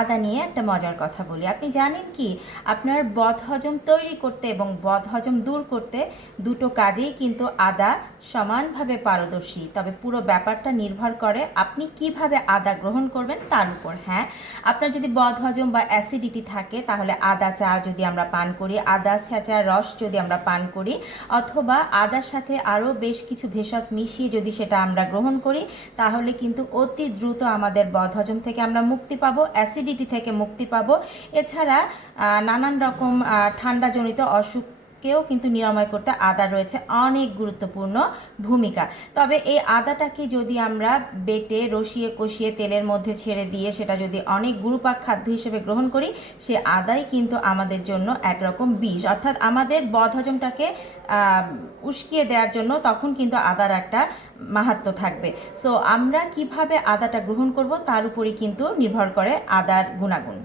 আদা নিয়ে একটা মজার কথা বলি। আপনি জানেন কি, আপনার বদহজম তৈরি করতে এবং বদহজম দূর করতে দুটো কাজেই কিন্তু আদা সমানভাবে পারদর্শী। তবে পুরো ব্যাপারটা নির্ভর করে আপনি কিভাবে আদা গ্রহণ করবেন তার উপর। হ্যাঁ, আপনার যদি বদহজম বা অ্যাসিডিটি থাকে তাহলে আদা চা যদি আমরা পান করি, আদা ছেঁচা রস যদি আমরা পান করি, অথবা আদার সাথে আরও বেশ কিছু ভেষজ মিশিয়ে যদি সেটা আমরা গ্রহণ করি, তাহলে কিন্তু অতি দ্রুত আমাদের বদহজম থেকে আমরা মুক্তি পাবো, অ্যাসিডিটি থেকে মুক্তি পাবো। এছাড়া নানান রকম ঠান্ডাজনিত অসুখকেও কিন্তু নিরাময় করতে আদা রয়েছে অনেক গুরুত্বপূর্ণ ভূমিকা। তবে এই আদাটাকে যদি আমরা বেটে রসিয়ে কষিয়ে তেলের মধ্যে ছেড়ে দিয়ে সেটা যদি অনেক গুরুপাক খাদ্য হিসেবে গ্রহণ করি, সে আদাই কিন্তু আমাদের জন্য একরকম বিষ, অর্থাৎ আমাদের বদহজমটাকে উস্কিয়ে দেওয়ার জন্য তখন কিন্তু আদার একটা মাহাত্ম্য থাকবে। সো আমরা কিভাবে আদাটা গ্রহণ করব তার উপরই কিন্তু নির্ভর করে আদার গুণাগুণ।